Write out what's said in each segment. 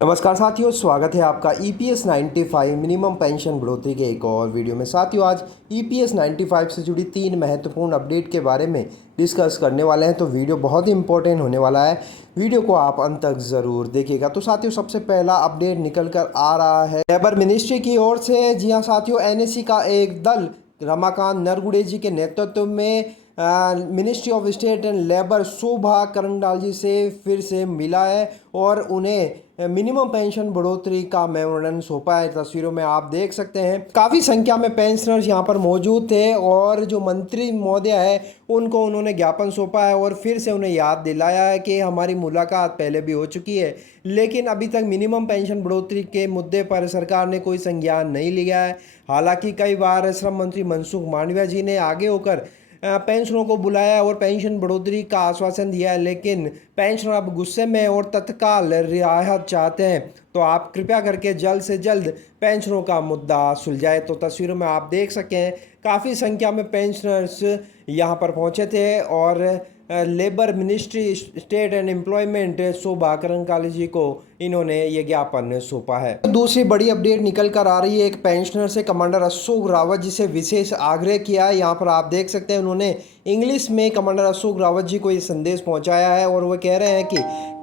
नमस्कार साथियों, स्वागत है आपका ईपीएस 95 मिनिमम पेंशन बढ़ोतरी के एक और वीडियो में। साथियों, आज ईपीएस 95 से जुड़ी 3 महत्वपूर्ण अपडेट के बारे में डिस्कस करने वाले हैं। तो वीडियो बहुत ही इंपॉर्टेंट होने वाला है, वीडियो को आप अंत तक ज़रूर देखिएगा। तो साथियों, सबसे पहला अपडेट निकल कर आ रहा है लेबर मिनिस्ट्री की ओर से। जी हाँ साथियों, एनएससी का एक दल रमाकांत नरगुड़े जी के नेतृत्व में ministry of state and labour Shobha Karandlaje से फिर से मिला है और उन्हें मिनिमम पेंशन बढ़ोतरी का मेमोरेंडम सौंपा है। तस्वीरों में आप देख सकते हैं काफ़ी संख्या में पेंशनर्स यहां पर मौजूद थे और जो मंत्री महोदय है उनको उन्होंने ज्ञापन सौंपा है और फिर से उन्हें याद दिलाया है कि हमारी मुलाकात पहले भी हो चुकी है, लेकिन अभी तक मिनिमम पेंशन बढ़ोतरी के मुद्दे पर सरकार ने कोई संज्ञान नहीं लिया है। हालांकि कई बार श्रम मंत्री मनसुख मांडविया जी ने आगे होकर पेंशनरों को बुलाया और पेंशन बढ़ोतरी का आश्वासन दिया है, लेकिन पेंशनर अब गुस्से में और तत्काल रियायत चाहते हैं। तो आप कृपया करके जल्द से जल्द पेंशनरों का मुद्दा सुलझाए। तो तस्वीरों में आप देख सकें काफ़ी संख्या में पेंशनर्स यहाँ पर पहुँचे थे और labour ministry state and employment Shobha Karandlaje ji को इन्होंने ये ज्ञापन सौंपा है। तो दूसरी बड़ी अपडेट निकल कर आ रही है एक पेंशनर से। कमांडर अशोक रावत जी से विशेष आग्रह किया है। यहाँ पर आप देख सकते हैं उन्होंने इंग्लिश में कमांडर अशोक रावत जी को ये संदेश पहुंचाया है और वो कह रहे हैं कि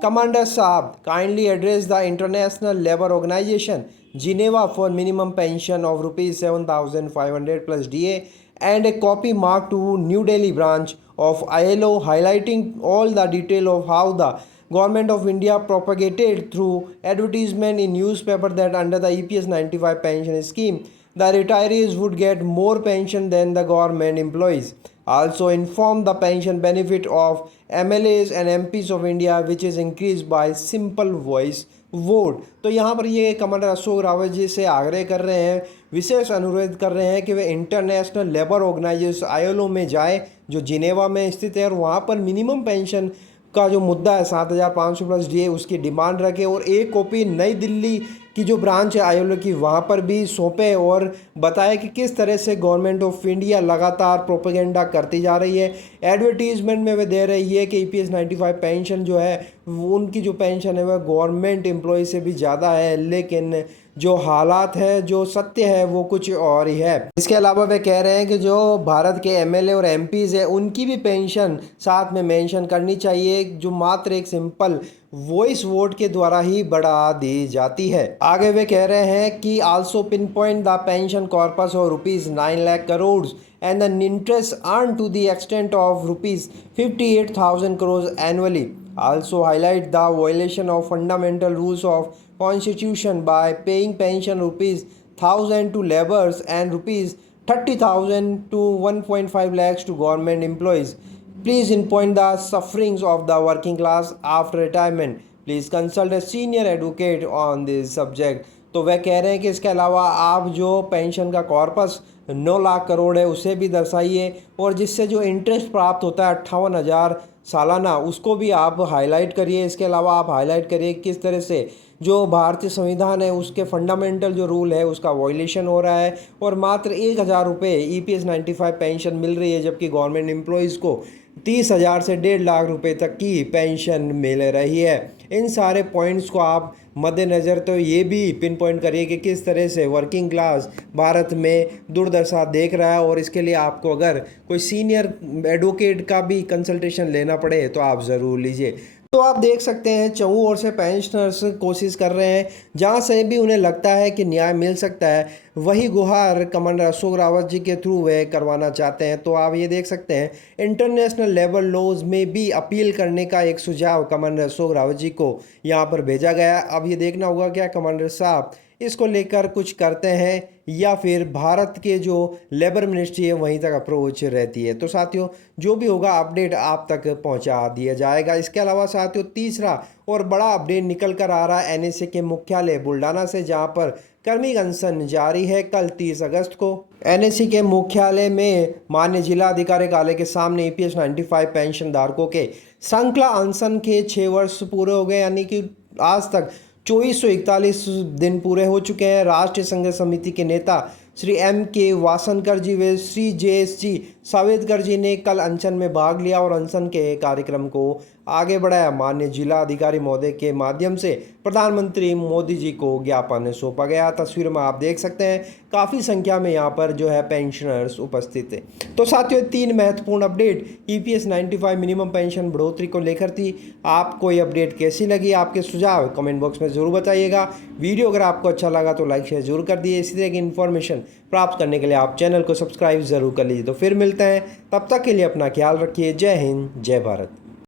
कमांडर साहब, kindly address the international labour organisation Geneva for minimum pension of ₹7,500 plus DA and a copy marked to New Delhi branch of ILO highlighting all the detail of how the Government of India propagated through advertisement in newspaper that under the EPS 95 pension scheme, the retirees would get more pension than the government employees. Also inform the pension benefit of MLAs and MPs of India, which is increased by simple voice vote. तो यहाँ पर ये commander Ashok Rawat ji से आग्रह कर रहे हैं, विशेष अनुरोध कर रहे हैं कि वे इंटरनेशनल लेबर ऑर्गेनाइजेशन आईएलओ में जाए जो जिनेवा में स्थित है और वहाँ पर मिनिमम पेंशन का जो मुद्दा है 7,500 प्लस डीए उसकी डिमांड रखे और एक कॉपी नई दिल्ली की जो ब्रांच है आईएलओ की वहाँ पर भी सौंपे और बताया कि किस तरह से गवर्नमेंट ऑफ इंडिया लगातार प्रोपेगेंडा करती जा रही है। एडवर्टीजमेंट में वे दे रही है कि ईपीएस 95 पेंशन जो है उनकी जो पेंशन है वह गवर्नमेंट एम्प्लॉय से भी ज़्यादा है, लेकिन जो हालात है, जो सत्य है वो कुछ और ही है। इसके अलावा वे कह रहे हैं कि जो भारत के एमएलए और एमपीज़ है उनकी भी पेंशन साथ में मेंशन करनी चाहिए, जो मात्र एक सिंपल वॉइस वोट के द्वारा ही बढ़ा दी जाती है। आगे वे कह रहे हैं कि also pin point the pension corpus of ₹9 lakh crore and an interest earned to the extent of ₹58,000 crores annually. Also highlight the violation of fundamental rules of constitution by paying pension ₹1,000 to laborers and ₹30,000 to 1.5 lakhs to government employees. Please pinpoint the sufferings of the working class after retirement. Please consult a senior advocate on this subject. तो वह कह रहे हैं कि इसके अलावा आप जो पेंशन का कॉर्पस 9 लाख करोड़ है उसे भी दर्शाइए और जिससे जो इंटरेस्ट प्राप्त होता है 58,000 सालाना उसको भी आप हाईलाइट करिए। इसके अलावा आप हाईलाइट करिए किस तरह से जो भारतीय संविधान है उसके फंडामेंटल जो रूल है उसका वायलेशन हो रहा है और मात्र 1,000 रुपये ईपीएस 95 पेंशन मिल रही है, जबकि गवर्नमेंट एम्प्लॉयज़ को 30,000 से 1.5 लाख रुपए तक की पेंशन मिल रही है। इन सारे पॉइंट्स को आप मद्देनज़र तो ये भी पिन पॉइंट करिए कि किस तरह से वर्किंग क्लास भारत में दुर्दशा देख रहा है और इसके लिए आपको अगर कोई सीनियर एडवोकेट का भी कंसल्टेशन लेना पड़े तो आप ज़रूर लीजिए। तो आप देख सकते हैं चौं ओर से पेंशनर्स कोशिश कर रहे हैं, जहां से भी उन्हें लगता है कि न्याय मिल सकता है वही गुहार कमांडर अशोक रावत जी के थ्रू वे करवाना चाहते हैं। तो आप ये देख सकते हैं इंटरनेशनल लेबर लॉज में भी अपील करने का एक सुझाव कमांडर अशोक रावत जी को यहाँ पर भेजा गया। अब ये देखना होगा क्या कमांडर साहब इसको लेकर कुछ करते हैं या फिर भारत के जो लेबर मिनिस्ट्री है वहीं तक अप्रोच रहती है। तो साथियों, जो भी होगा अपडेट आप तक पहुंचा दिया जाएगा। इसके अलावा साथियों, तीसरा और बड़ा अपडेट निकल कर आ रहा है एनएसए के मुख्यालय बुल्डाना से, जहां पर कर्मी अनशन जारी है। कल 30 अगस्त को एनएससी के मुख्यालय में माननीय जिला अधिकारी कार्यालय के सामने ईपीएस 95 पेंशन धारकों के श्रृंखला अनशन के 6 वर्ष पूरे हो गए, यानी कि आज तक 2441 दिन पूरे हो चुके हैं। राष्ट्रीय संघर्ष समिति के नेता श्री M.K. वासनकर जी व श्री J.S.G. सावेदकर जी ने कल अनशन में भाग लिया और अनशन के कार्यक्रम को आगे बढ़ाया। माननीय जिला अधिकारी महोदय के माध्यम से प्रधानमंत्री मोदी जी को ज्ञापन सौंपा गया। तस्वीर में आप देख सकते हैं काफ़ी संख्या में यहाँ पर जो है पेंशनर्स उपस्थित थे। तो साथियों, 3 महत्वपूर्ण अपडेट EPS 95 मिनिमम पेंशन बढ़ोतरी को लेकर थी। आपको ये अपडेट कैसी लगी? आपके सुझाव कमेंट बॉक्स में ज़रूर बताइएगा। वीडियो अगर आपको अच्छा लगा तो लाइक शेयर जरूर कर दिए। इसी तरह की इन्फॉर्मेशन प्राप्त करने के लिए आप चैनल को सब्सक्राइब जरूर कर लीजिए। तो फिर मिलते हैं, तब तक के लिए अपना ख्याल रखिए। जय हिंद, जय भारत।